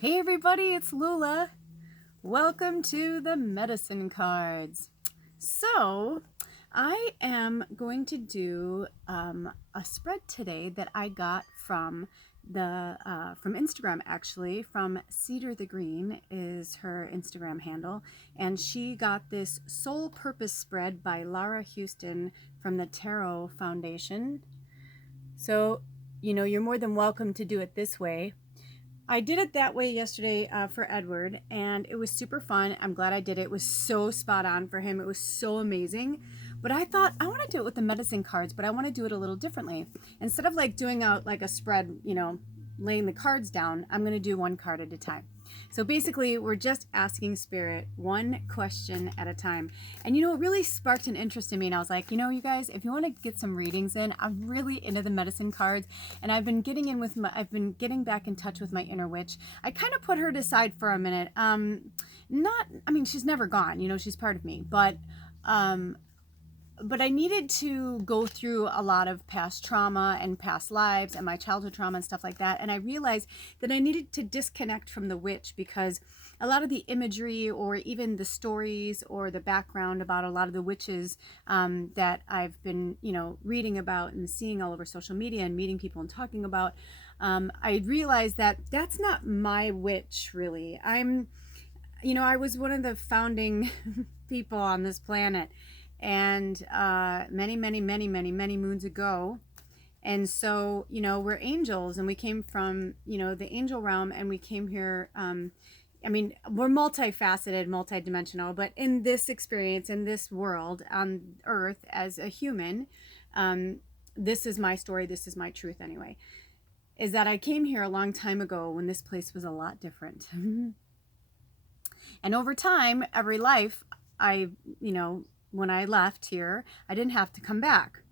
Hey everybody, it's Lula. Welcome to the medicine cards. So, I am going to do a spread today that I got from from Instagram, actually. From Cedar the Green is her Instagram handle, and she got this Soul Purpose spread by Lara Houston from the Tarot Foundation. So, you're more than welcome to do it this way. I did it that way yesterday for Edward, and it was super fun. I'm glad I did it. It was so spot on for him. It was so amazing. But I thought I want to do it with the medicine cards, but I want to do it a little differently. Instead of like doing out like a spread, laying the cards down, I'm going to do one card at a time. So basically, we're just asking Spirit one question at a time. And it really sparked an interest in me. And I was like, you guys, if you want to get some readings in, I'm really into the medicine cards. And I've been I've been getting back in touch with my inner witch. I kind of put her aside for a minute. She's never gone, she's part of me. But I needed to go through a lot of past trauma and past lives and my childhood trauma and stuff like that. And I realized that I needed to disconnect from the witch, because a lot of the imagery or even the stories or the background about a lot of the witches that I've been, reading about and seeing all over social media and meeting people and talking about, I realized that that's not my witch, really. I was one of the founding people on this planet, and many moons ago. And so we're angels, and we came from the angel realm, and we came here. We're multifaceted, multidimensional, but in this experience, in this world on earth as a human, this is my story, this is my truth anyway, is that I came here a long time ago when this place was a lot different. And over time, every life, when I left here, I didn't have to come back.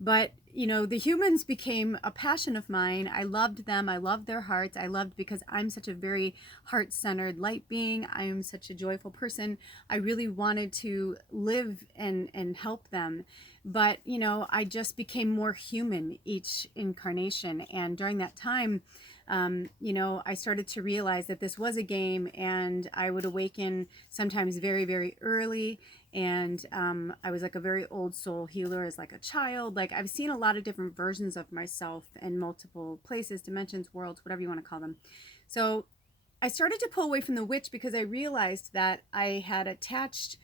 But, the humans became a passion of mine. I loved them. I loved their hearts. I loved, because I'm such a very heart-centered light being. I am such a joyful person. I really wanted to live and help them. But, I just became more human each incarnation. And during that time, I started to realize that this was a game, and I would awaken sometimes very, very early. And I was like a very old soul healer as like a child. Like, I've seen a lot of different versions of myself in multiple places, dimensions, worlds, whatever you want to call them. So I started to pull away from the witch, because I realized that I had attached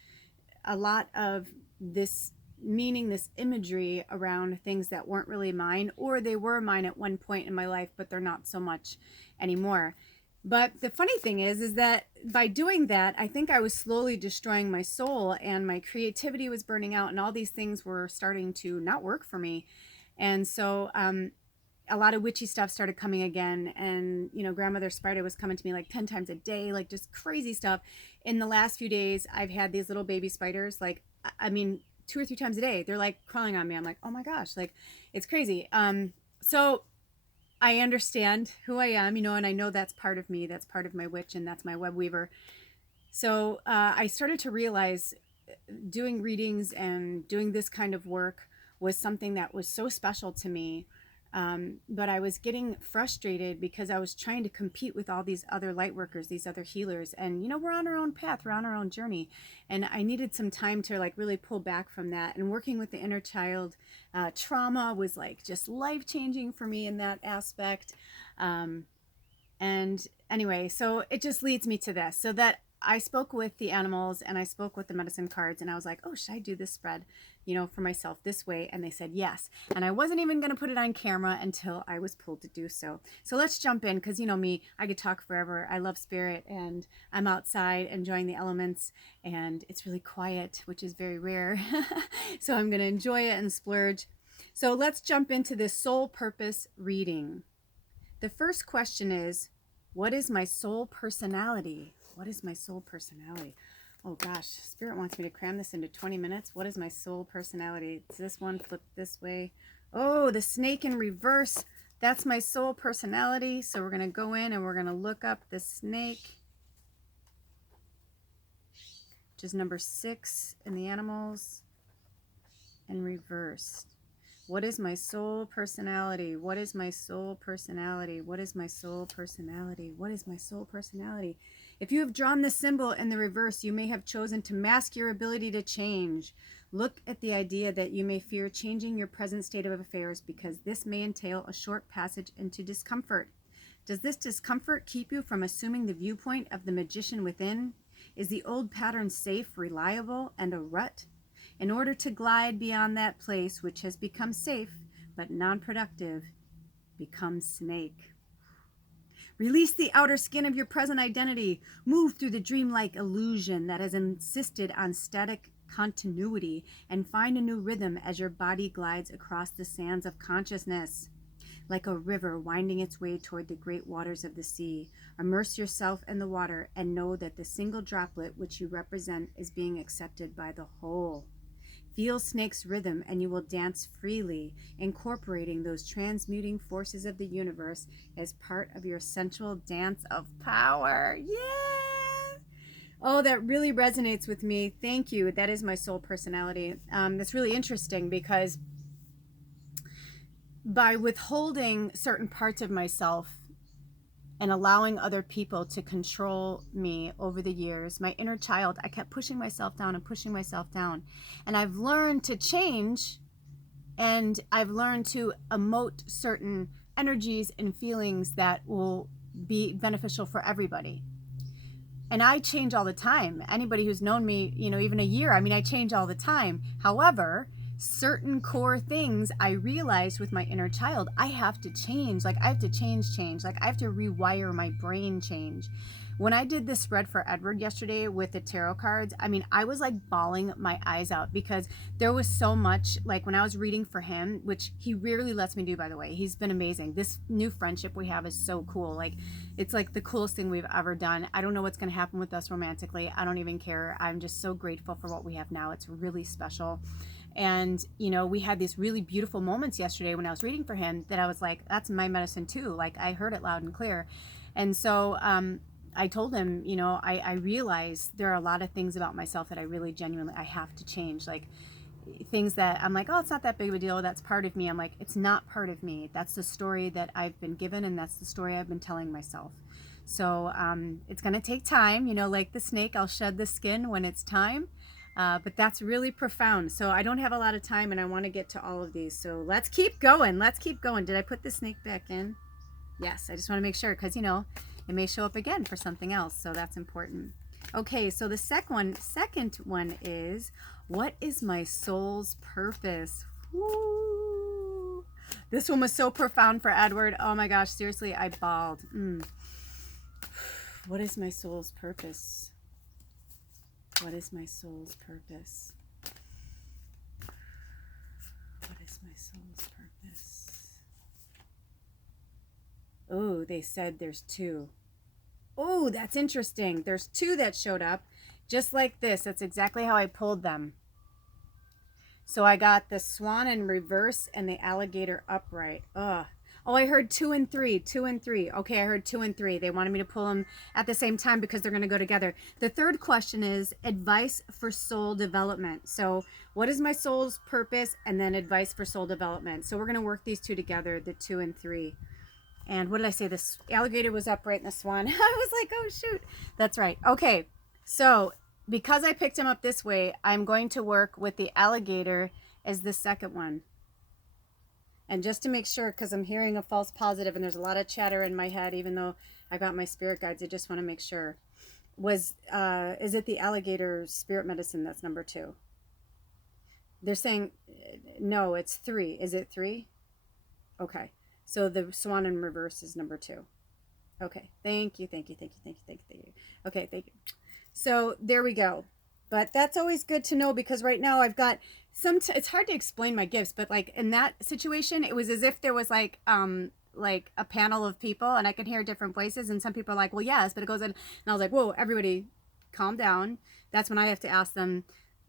a lot of this meaning, this imagery around things that weren't really mine, or they were mine at one point in my life, but they're not so much anymore. But the funny thing is that by doing that, I think I was slowly destroying my soul, and my creativity was burning out, and all these things were starting to not work for me. And so a lot of witchy stuff started coming again, and grandmother spider was coming to me like 10 times a day, like just crazy stuff. In the last few days, I've had these little baby spiders, like 2 or 3 times a day. They're like crawling on me. I'm like, oh my gosh, like, it's crazy. So I understand who I am, and I know that's part of me. That's part of my witch, and that's my web weaver. So I started to realize doing readings and doing this kind of work was something that was so special to me. But I was getting frustrated because I was trying to compete with all these other light workers, these other healers. And, we're on our own path, we're on our own journey. And I needed some time to like really pull back from that. And working with the inner child trauma was like just life-changing for me in that aspect. And anyway, so it just leads me to this. So that I spoke with the animals, and I spoke with the medicine cards, and I was like, oh, should I do this spread, for myself this way? And they said yes. And I wasn't even going to put it on camera until I was pulled to do so. So let's jump in, because me, I could talk forever. I love spirit, and I'm outside enjoying the elements, and it's really quiet, which is very rare. So I'm going to enjoy it and splurge. So let's jump into this soul purpose reading. The first question is, what is my soul personality? What is my soul personality? Oh gosh, Spirit wants me to cram this into 20 minutes. What is my soul personality? It's this one flipped this way. Oh, the snake in reverse. That's my soul personality. So we're going to go in and we're going to look up the snake, which is number 6 in the animals, and reversed. What is my soul personality? What is my soul personality? What is my soul personality? What is my soul personality? If you have drawn the symbol in the reverse, you may have chosen to mask your ability to change. Look at the idea that you may fear changing your present state of affairs because this may entail a short passage into discomfort. Does this discomfort keep you from assuming the viewpoint of the magician within? Is the old pattern safe, reliable, and a rut? In order to glide beyond that place which has become safe but non-productive, become snake. Release the outer skin of your present identity. Move through the dreamlike illusion that has insisted on static continuity and find a new rhythm as your body glides across the sands of consciousness. Like a river winding its way toward the great waters of the sea, immerse yourself in the water and know that the single droplet which you represent is being accepted by the whole. Feel snake's rhythm and you will dance freely, incorporating those transmuting forces of the universe as part of your sensual dance of power. Yeah! Oh, that really resonates with me. Thank you. That is my soul personality. That's really interesting because by withholding certain parts of myself and allowing other people to control me over the years, my inner child, I kept pushing myself down and pushing myself down. And I've learned to change, and I've learned to emote certain energies and feelings that will be beneficial for everybody. And I change all the time. Anybody who's known me, even a year, I change all the time. However, certain core things I realized with my inner child, I have to change. Like I have to change. Like I have to rewire my brain change. When I did the spread for Edward yesterday with the tarot cards, I was like bawling my eyes out because there was so much, like when I was reading for him, which he rarely lets me do, by the way. He's been amazing. This new friendship we have is so cool. Like it's like the coolest thing we've ever done. I don't know what's going to happen with us romantically. I don't even care. I'm just so grateful for what we have now. It's really special. And, we had these really beautiful moments yesterday when I was reading for him that I was like, that's my medicine too. Like I heard it loud and clear. And so, I told him, I realize there are a lot of things about myself that I really genuinely, I have to change. Like things that I'm like, oh, it's not that big of a deal. That's part of me. I'm like, it's not part of me. That's the story that I've been given. And that's the story I've been telling myself. So, it's going to take time, like the snake, I'll shed the skin when it's time. But that's really profound. So I don't have a lot of time and I want to get to all of these. So let's keep going. Did I put the snake back in? Yes, I just want to make sure because, it may show up again for something else. So that's important. Okay, so the second one is, what is my soul's purpose? Woo. This one was so profound for Edward. Oh my gosh, seriously, I bawled. What is my soul's purpose? What is my soul's purpose? What is my soul's purpose? Oh, they said there's two. Oh, that's interesting. There's two that showed up just like this. That's exactly how I pulled them. So I got the swan in reverse and the alligator upright. Ugh. Oh, I heard 2 and 3. Okay, I heard 2 and 3. They wanted me to pull them at the same time because they're going to go together. The third question is advice for soul development. So what is my soul's purpose? And then advice for soul development. So we're going to work these two together, the 2 and 3. And what did I say? This alligator was upright and the swan. I was like, oh, shoot. That's right. Okay, so because I picked him up this way, I'm going to work with the alligator as the second one. And just to make sure, because I'm hearing a false positive and there's a lot of chatter in my head, even though I got my spirit guides, I just want to make sure. Is it the alligator spirit medicine that's number 2? They're saying, no, it's 3. Is it 3? Okay. So the swan in reverse is number 2. Okay. Thank you. Okay. Thank you. So there we go. But that's always good to know because right now I've got it's hard to explain my gifts, but like in that situation, it was as if there was like a panel of people and I could hear different voices and some people are like, well, yes, but it goes in. And I was like, whoa, everybody calm down. That's when I have to ask them.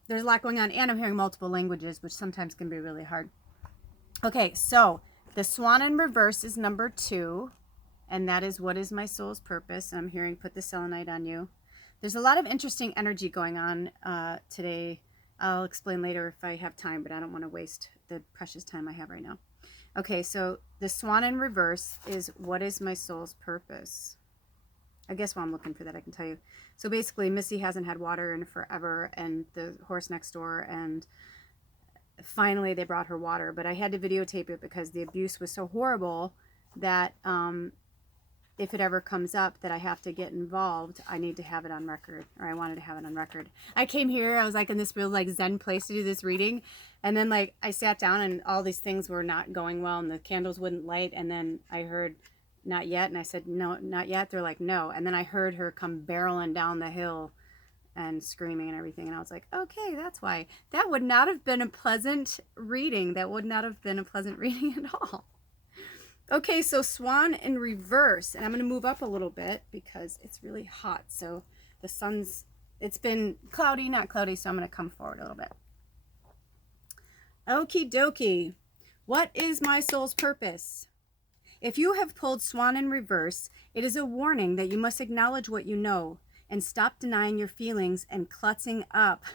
There's a lot going on and I'm hearing multiple languages, which sometimes can be really hard. Okay. So the swan in reverse is number 2. And that is what is my soul's purpose. I'm hearing put the selenite on you. There's a lot of interesting energy going on today. I'll explain later if I have time, but I don't want to waste the precious time I have right now. Okay, so the swan in reverse is, what is my soul's purpose? I guess while I'm looking for that, I can tell you. So basically, Missy hasn't had water in forever, and the horse next door, and finally they brought her water. But I had to videotape it because the abuse was so horrible that if it ever comes up that I have to get involved, I need to have it on record, or I wanted to have it on record. I came here, I was like in this real like Zen place to do this reading, and then like I sat down and all these things were not going well, and the candles wouldn't light, and then I heard, not yet, and I said, no, not yet. They're like, no, and then I heard her come barreling down the hill and screaming and everything, and I was like, okay, that's why. That would not have been a pleasant reading. That would not have been a pleasant reading at all. Okay, so swan in reverse, and I'm going to move up a little bit because it's really hot. So the sun's, it's been cloudy, not cloudy, so I'm going to come forward a little bit. Okie dokie. What is my soul's purpose? If you have pulled swan in reverse, it is a warning that you must acknowledge what you know and stop denying your feelings and clutching up.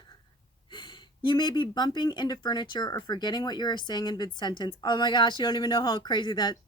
You may be bumping into furniture or forgetting what you are saying in mid-sentence. Oh my gosh, you don't even know how crazy that,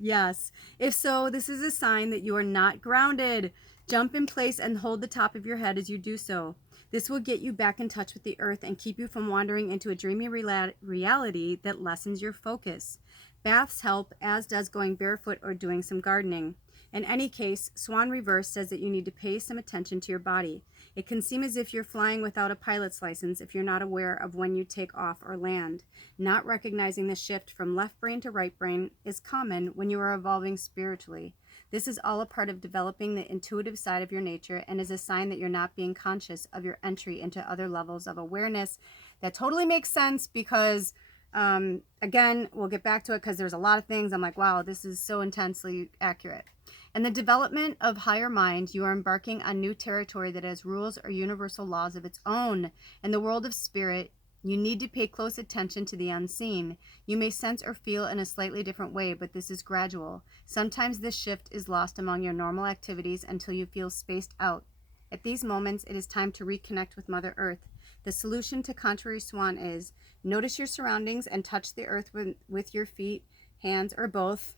yes. If so, this is a sign that you are not grounded. Jump in place and hold the top of your head as you do so. This will get you back in touch with the earth and keep you from wandering into a dreamy reality that lessens your focus. Baths help, as does going barefoot or doing some gardening. In any case, swan reverse says that you need to pay some attention to your body. It can seem as if you're flying without a pilot's license if you're not aware of when you take off or land. Not recognizing the shift from left brain to right brain is common when you are evolving spiritually. This is all a part of developing the intuitive side of your nature and is a sign that you're not being conscious of your entry into other levels of awareness. That totally makes sense because, again, we'll get back to it because there's a lot of things I'm like, wow, this is so intensely accurate. In the development of higher mind, you are embarking on new territory that has rules or universal laws of its own. In the world of spirit, you need to pay close attention to the unseen. You may sense or feel in a slightly different way, but this is gradual. Sometimes this shift is lost among your normal activities until you feel spaced out. At these moments, it is time to reconnect with Mother Earth. The solution to contrary swan is notice your surroundings and touch the earth with your feet, hands, or both.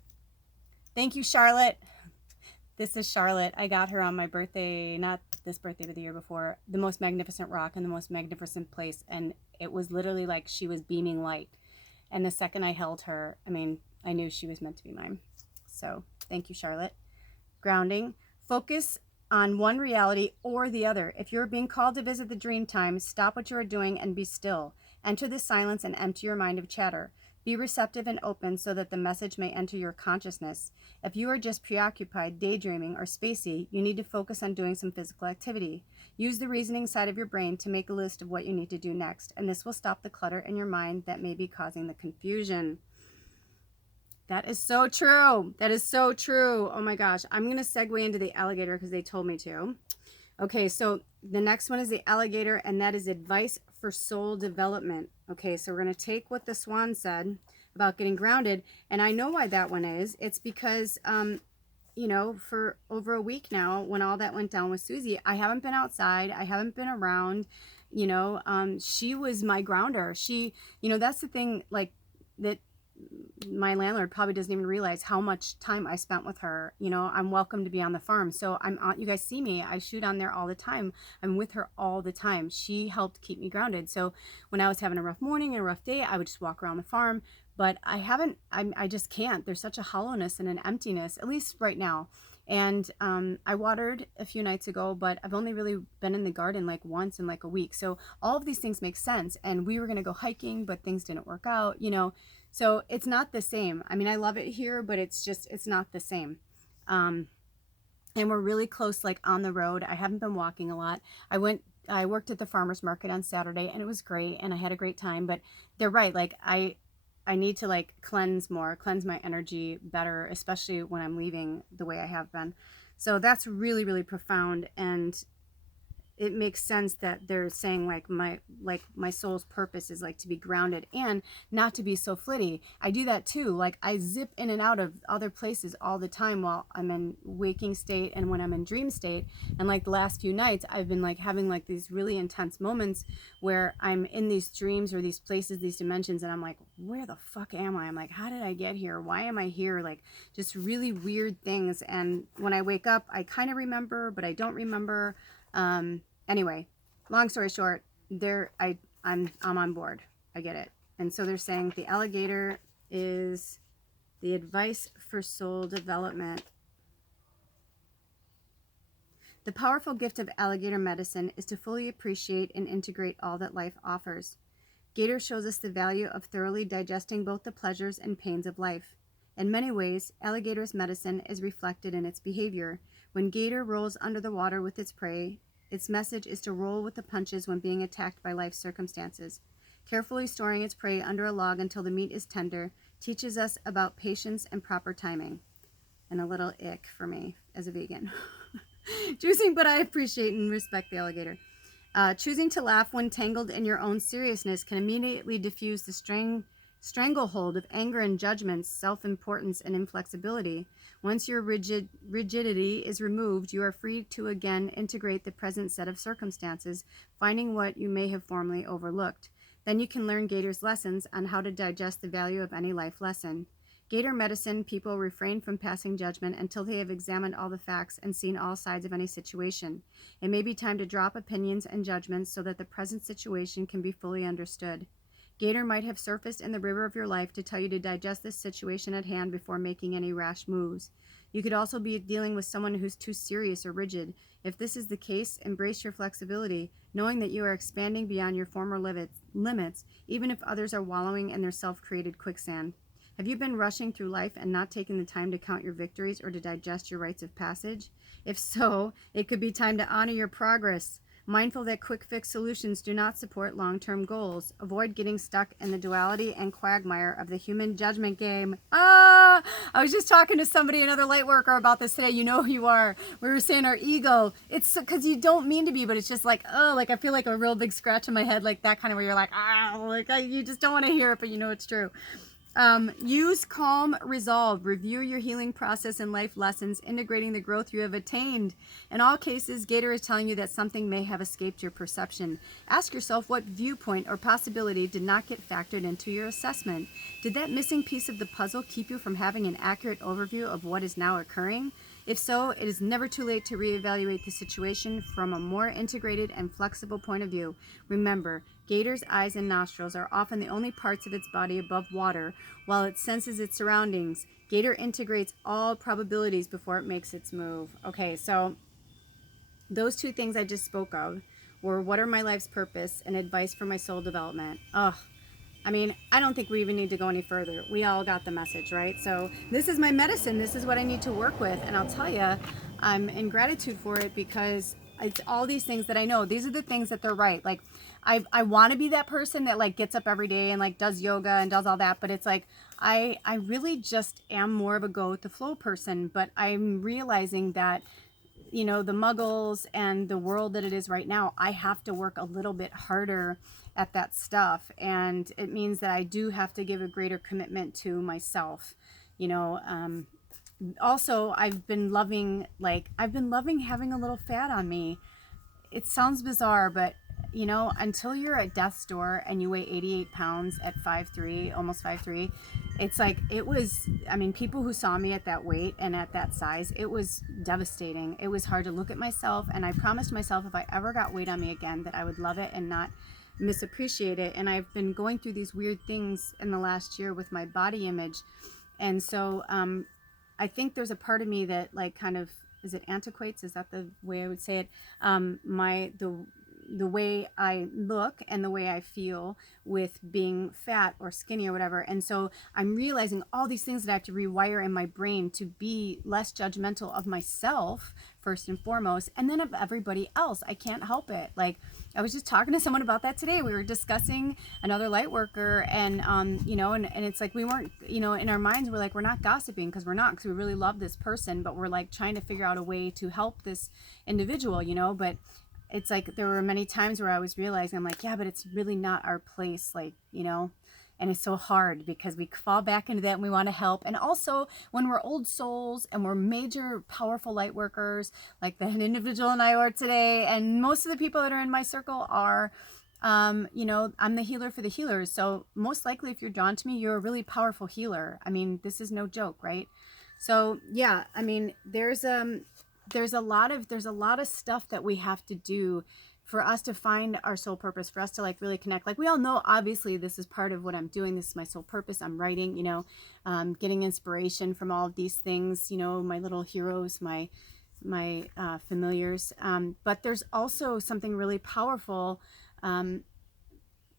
Thank you, Charlotte. This is Charlotte. I got her on my birthday, not this birthday, but the year before. The most magnificent rock and the most magnificent place. And it was literally like she was beaming light. And the second I held her, I mean, I knew she was meant to be mine. So thank you, Charlotte. Grounding. Focus on one reality or the other. If you're being called to visit the dream time, stop what you are doing and be still. Enter the silence and empty your mind of chatter. Be receptive and open so that the message may enter your consciousness. If you are just preoccupied, daydreaming, or spacey, you need to focus on doing some physical activity. Use the reasoning side of your brain to make a list of what you need to do next, and this will stop the clutter in your mind that may be causing the confusion. That is so true. That is so true. Oh my gosh. I'm going to segue into the alligator because they told me to. Okay, so the next one is the alligator, and that is advice for soul development. Okay, so we're going to take what the swan said about getting grounded, and I know why that one is. It's because, you know, for over a week now, when all that went down with Susie, I haven't been outside. I haven't been around. You know, she was my grounder. She, you know, that's the thing, like, that my landlord probably doesn't even realize how much time I spent with her. You know, I'm welcome to be on the farm. So I'm on, you guys see me, I shoot on there all the time. I'm with her all the time. She helped keep me grounded. So when I was having a rough morning and a rough day, I would just walk around the farm, but I just can't. There's such a hollowness and an emptiness, at least right now. And I watered a few nights ago, but I've only really been in the garden like once in like a week. So all of these things make sense. And we were going to go hiking, but things didn't work out, you know. So it's not the same. I mean, I love it here, but it's not the same. And we're really close, like on the road. I haven't been walking a lot. I worked at the farmer's market on Saturday and it was great and I had a great time, but they're right. Like I need to like cleanse my energy better, especially when I'm leaving the way I have been. So that's really, really profound. And it makes sense that they're saying like my soul's purpose is like to be grounded and not to be so flitty. I do that too. Like I zip in and out of other places all the time while I'm in waking state and when I'm in dream state. And like the last few nights I've been like having like these really intense moments where I'm in these dreams or these places, these dimensions, and I'm like, where the fuck am I? I'm like, how did I get here? Why am I here? Like just really weird things. And when I wake up I kind of remember, but I don't remember. Anyway, long story short, I'm on board. I get it. And so they're saying the alligator is the advice for soul development. The powerful gift of alligator medicine is to fully appreciate and integrate all that life offers. Gator shows us the value of thoroughly digesting both the pleasures and pains of life. In many ways, alligator's medicine is reflected in its behavior. When gator rolls under the water with its prey, its message is to roll with the punches when being attacked by life's circumstances. Carefully storing its prey under a log until the meat is tender teaches us about patience and proper timing. And a little ick for me as a vegan. Juicing, but I appreciate and respect the alligator. Choosing to laugh when tangled in your own seriousness can immediately diffuse the stranglehold of anger and judgments, self-importance, and inflexibility. Once your rigidity is removed, you are free to again integrate the present set of circumstances, finding what you may have formerly overlooked. Then you can learn Gator's lessons on how to digest the value of any life lesson. Gator medicine people refrain from passing judgment until they have examined all the facts and seen all sides of any situation. It may be time to drop opinions and judgments so that the present situation can be fully understood. Gator might have surfaced in the river of your life to tell you to digest this situation at hand before making any rash moves. You could also be dealing with someone who's too serious or rigid. If this is the case, embrace your flexibility, knowing that you are expanding beyond your former limits, even if others are wallowing in their self-created quicksand. Have you been rushing through life and not taking the time to count your victories or to digest your rites of passage? If so, it could be time to honor your progress. Mindful that quick fix solutions do not support long-term goals. Avoid getting stuck in the duality and quagmire of the human judgment game. I was just talking to somebody, another light worker, about this today. You know who you are. We were saying our ego. It's because you don't mean to be, but it's just like, like I feel like a real big scratch in my head, like that kind of where you're like, you just don't want to hear it, but you know it's true. Use calm resolve. Review your healing process and life lessons, integrating the growth you have attained. In all cases, Gator is telling you that something may have escaped your perception. Ask yourself what viewpoint or possibility did not get factored into your assessment. Did that missing piece of the puzzle keep you from having an accurate overview of what is now occurring? If so, it is never too late to reevaluate the situation from a more integrated and flexible point of view. Remember, Gator's eyes and nostrils are often the only parts of its body above water. While it senses its surroundings, Gator integrates all probabilities before it makes its move. Okay, so those two things I just spoke of were what are my life's purpose and advice for my soul development. I mean, I don't think we even need to go any further. We all got the message, right? So this is my medicine. This is what I need to work with. And I'll tell you, I'm in gratitude for it because it's all these things that I know. These are the things that they're right. Like, I want to be that person that like gets up every day and like does yoga and does all that. But it's like, I really just am more of a go with the flow person. But I'm realizing that, you know, the muggles and the world that it is right now, I have to work a little bit harder at that stuff, and it means that I do have to give a greater commitment to myself, you know. Also, I've been loving having a little fat on me. It sounds bizarre, but you know, until you're at death's door and you weigh 88 pounds at 5'3", almost 5'3", it's like, it was, I mean, people who saw me at that weight and at that size, it was devastating. It was hard to look at myself, and I promised myself if I ever got weight on me again that I would love it and not misappreciate it. And I've been going through these weird things in the last year with my body image, and so I think there's a part of me that like kind of, is it antiquates, is that the way I would say it, the way I look and the way I feel with being fat or skinny or whatever. And so I'm realizing all these things that I have to rewire in my brain to be less judgmental of myself first and foremost, and then of everybody else. I can't help it. Like, I was just talking to someone about that today. We were discussing another light worker, and you know, and it's like, we weren't, you know, in our minds we're like, we're not gossiping because we're not, because we really love this person, but we're like trying to figure out a way to help this individual, you know. But it's like there were many times where I was realizing, I'm like, yeah, but it's really not our place, like, you know. And it's so hard because we fall back into that and we want to help. And also, when we're old souls and we're major, powerful light workers, like the individual and I are today, and most of the people that are in my circle are, you know, I'm the healer for the healers. So most likely, if you're drawn to me, you're a really powerful healer. I mean, this is no joke, right? So yeah, I mean, there's a lot of stuff that we have to do for us to find our soul purpose, for us to like really connect. Like we all know, obviously, this is part of what I'm doing. This is my soul purpose. I'm writing, you know, getting inspiration from all of these things, you know, my little heroes, my familiars. But there's also something really powerful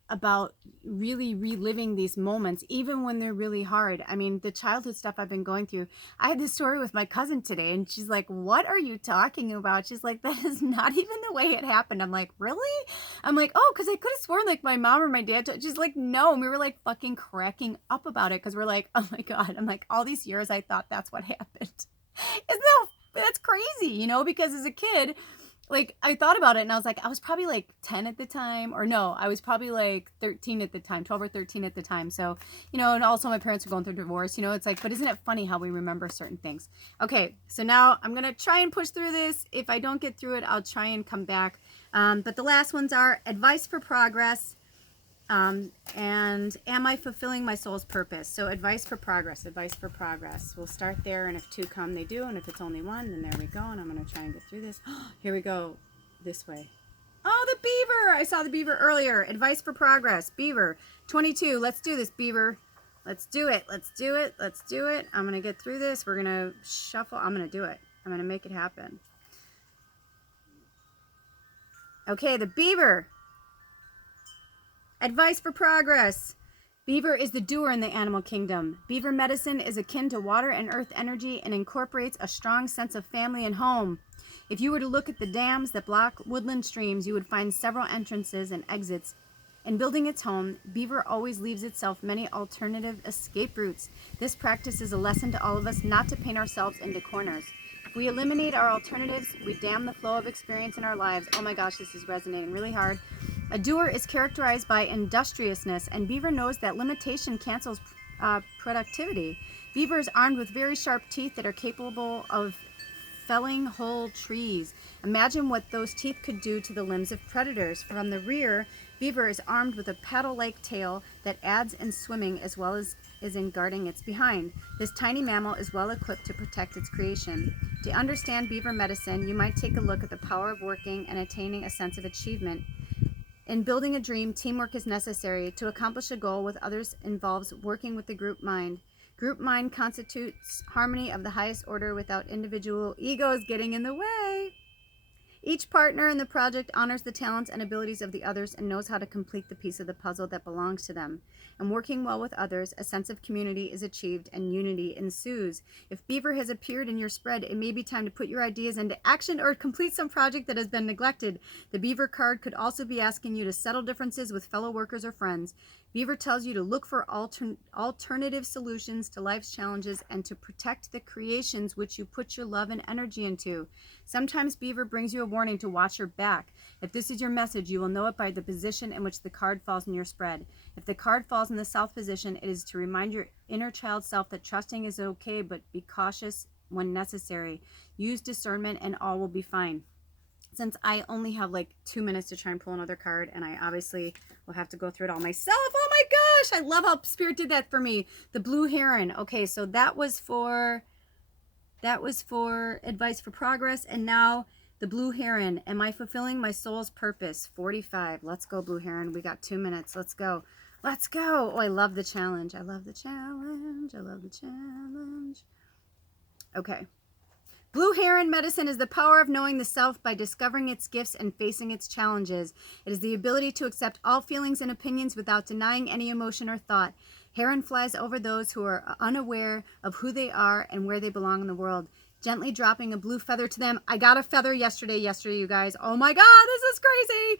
about really reliving these moments, even when they're really hard. I mean, the childhood stuff I've been going through. I had this story with my cousin today, and she's like, what are you talking about? She's like, that is not even the way it happened. I'm like, really? I'm like, oh, because I could have sworn like my mom or my dad. She's like, no. And we were like fucking cracking up about it because we're like, oh my God. I'm like, all these years I thought that's what happened. That's crazy, you know, because as a kid, like I thought about it and I was like, I was probably like 10 at the time, or no, I was probably like 13 at the time, 12 or 13 at the time. So, you know, and also my parents were going through divorce, you know, it's like, but isn't it funny how we remember certain things? Okay, so now I'm going to try and push through this. If I don't get through it, I'll try and come back. But the last ones are advice for progress. And am I fulfilling my soul's purpose? So advice for progress. We'll start there, and if two come, they do, and if it's only one, then there we go. And I'm going to try and get through this. Here we go, this way. Oh, the beaver! I saw the beaver earlier. Advice for progress. Beaver, 22. Let's do this, beaver. Let's do it. I'm going to get through this. We're going to shuffle. I'm going to do it. I'm going to make it happen. Okay, the beaver. Advice for progress. Beaver is the doer in the animal kingdom. Beaver medicine is akin to water and earth energy and incorporates a strong sense of family and home. If you were to look at the dams that block woodland streams, you would find several entrances and exits. In building its home, beaver always leaves itself many alternative escape routes. This practice is a lesson to all of us not to paint ourselves into corners. If we eliminate our alternatives, we dam the flow of experience in our lives. Oh my gosh, this is resonating really hard. A doer is characterized by industriousness, and beaver knows that limitation cancels productivity. Beaver is armed with very sharp teeth that are capable of felling whole trees. Imagine what those teeth could do to the limbs of predators. From the rear, beaver is armed with a paddle-like tail that aids in swimming as well as in guarding its behind. This tiny mammal is well equipped to protect its creation. To understand beaver medicine, you might take a look at the power of working and attaining a sense of achievement. In building a dream, teamwork is necessary. To accomplish a goal with others involves working with the group mind. Group mind constitutes harmony of the highest order without individual egos getting in the way. Each partner in the project honors the talents and abilities of the others and knows how to complete the piece of the puzzle that belongs to them. And working well with others, a sense of community is achieved and unity ensues. If beaver has appeared in your spread, it may be time to put your ideas into action or complete some project that has been neglected. The beaver card could also be asking you to settle differences with fellow workers or friends. Beaver tells you to look for alternative solutions to life's challenges and to protect the creations which you put your love and energy into. Sometimes Beaver brings you a warning to watch your back. If this is your message, you will know it by the position in which the card falls in your spread. If the card falls in the south position, it is to remind your inner child self that trusting is okay, but be cautious when necessary. Use discernment and all will be fine. Since I only have like 2 minutes to try and pull another card, and I obviously will have to go through it all myself. Oh my gosh, I love how Spirit did that for me. The blue heron. Okay, so that was for advice for progress, and now the blue heron. Am I fulfilling my soul's purpose? 45. Let's go, blue heron. We got 2 minutes. Let's go. Let's go. Oh, I love the challenge. Okay. Blue heron medicine is the power of knowing the self by discovering its gifts and facing its challenges. It is the ability to accept all feelings and opinions without denying any emotion or thought. Heron flies over those who are unaware of who they are and where they belong in the world, gently dropping a blue feather to them. I got a feather yesterday, you guys. Oh my God, this is crazy.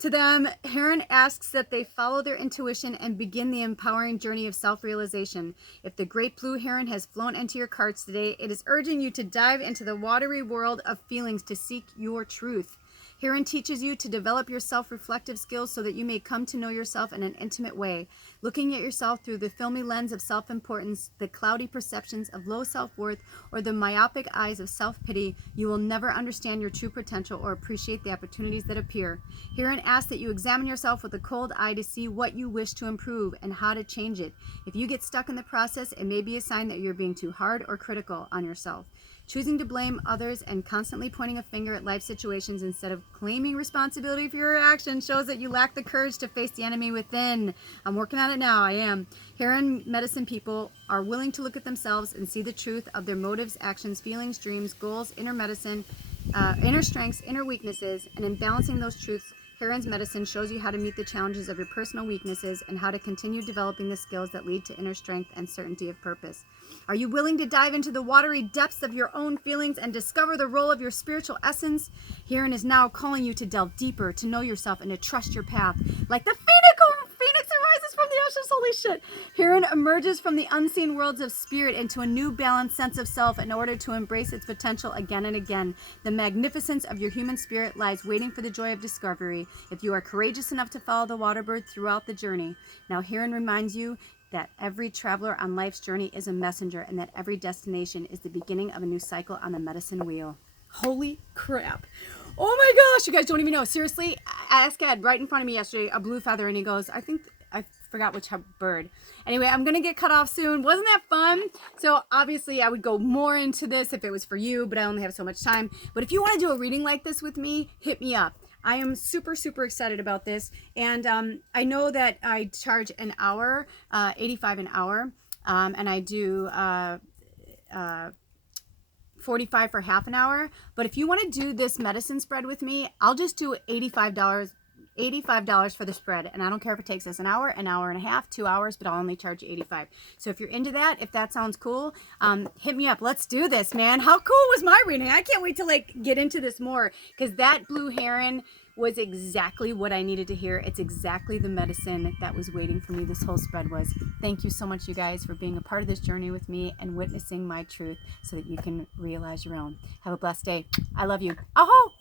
To them, Heron asks that they follow their intuition and begin the empowering journey of self-realization. If the great blue heron has flown into your cards today, it is urging you to dive into the watery world of feelings to seek your truth. Herein teaches you to develop your self-reflective skills so that you may come to know yourself in an intimate way. Looking at yourself through the filmy lens of self-importance, the cloudy perceptions of low self-worth, or the myopic eyes of self-pity, you will never understand your true potential or appreciate the opportunities that appear. Herein asks that you examine yourself with a cold eye to see what you wish to improve and how to change it. If you get stuck in the process, it may be a sign that you're being too hard or critical on yourself. Choosing to blame others and constantly pointing a finger at life situations instead of claiming responsibility for your actions shows that you lack the courage to face the enemy within. I'm working on it now, I am. Herein, medicine people are willing to look at themselves and see the truth of their motives, actions, feelings, dreams, goals, inner medicine, inner strengths, inner weaknesses, and in balancing those truths, Heron's medicine shows you how to meet the challenges of your personal weaknesses and how to continue developing the skills that lead to inner strength and certainty of purpose. Are you willing to dive into the watery depths of your own feelings and discover the role of your spiritual essence? Heron is now calling you to delve deeper, to know yourself, and to trust your path. Like the phoenix arises from the ashes, holy shit. Heron emerges from the unseen worlds of spirit into a new balanced sense of self in order to embrace its potential again and again. The magnificence of your human spirit lies waiting for the joy of discovery if you are courageous enough to follow the waterbird throughout the journey. Now Heron reminds you that every traveler on life's journey is a messenger and that every destination is the beginning of a new cycle on the medicine wheel. Holy crap. Oh my gosh, you guys don't even know. Seriously, I asked Ed right in front of me yesterday, a blue feather, and he goes, I forgot which bird. Anyway, I'm going to get cut off soon. Wasn't that fun? So obviously I would go more into this if it was for you, but I only have so much time. But if you want to do a reading like this with me, hit me up. I am super, super excited about this. And I know that I charge an hour, $85 an hour. And I do 45 for half an hour. But if you want to do this medicine spread with me, I'll just do $85 for the spread, and I don't care if it takes us an hour and a half, 2 hours, but I'll only charge you $85. So if you're into that, if that sounds cool, hit me up. Let's do this, man. How cool was my reading? I can't wait to get into this more, because that blue heron was exactly what I needed to hear. It's exactly the medicine that was waiting for me. This whole spread was. Thank you so much, you guys, for being a part of this journey with me and witnessing my truth so that you can realize your own. Have a blessed day. I love you. Aho!